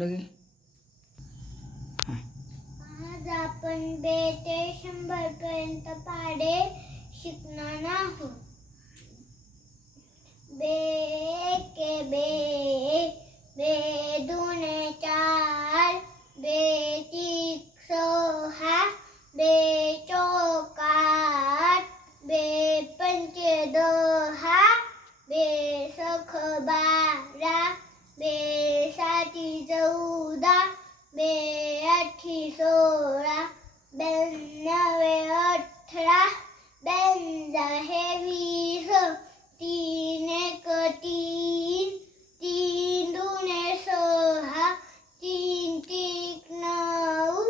लगे आज आपण बे ते 100 पर्यंत पाढे शिकणार आहोत. बे के बे, बे दुने 4, बे तीक 6, बे चौक 8, बे पंचे 10, बे सख 12, बे साती 14, बे आठी 16, बेन्नवे 18, बेंजाहे 20, तीन एक 3, तीन दुने 6, तीन तीक 9,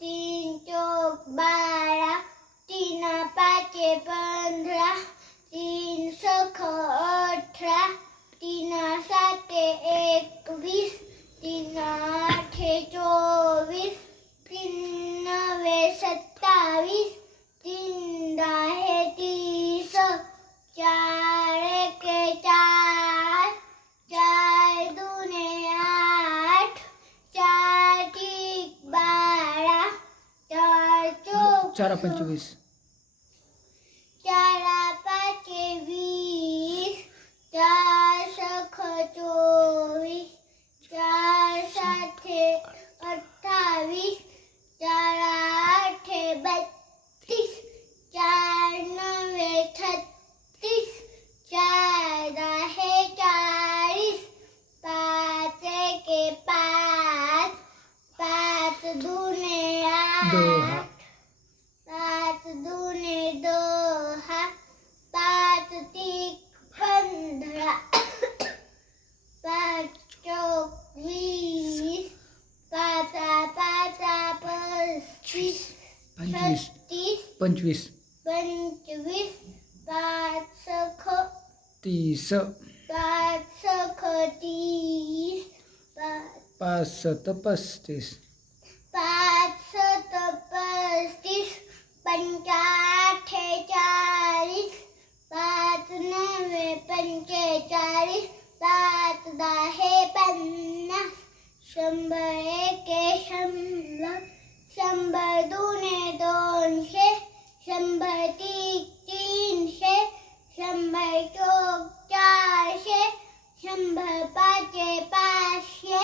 तीन चौक 12, तीन पाचे 15, तीन सख 18, तीन साते 21, तीन आठे 24, तीन नवे 27, तीन दाहे 30, चार एके 4, चार दुने 8, चार तीक 12, चार चौक 4 25 चार पाचे 20, चार सख 24, चार साते 28, चार आठे 32, चार नवे 36, चार दाहे 40, पाच एके 5, पाच दुने 8, पाच दुने 10, पाच तीक 15, पाच चौक 20, पाचा पाचा 35, 36, 25 25, पाच सख 30 पाच सख 30, पाच 7 35 पाच सत 35, पंचाठे 40, पाच नवे 45, पाच दाहे 50, 100 एके 100, 100 दुने 200, 100 तीक 300, 100 चौक 400, 100 पाचे 500,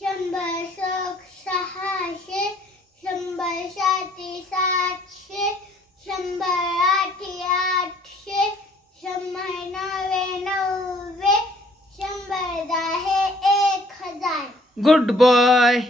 100 सख 600, 100 साती 700, 100 आठी 800, 100 नवे 90, 100 दाहे 1000. Good boy.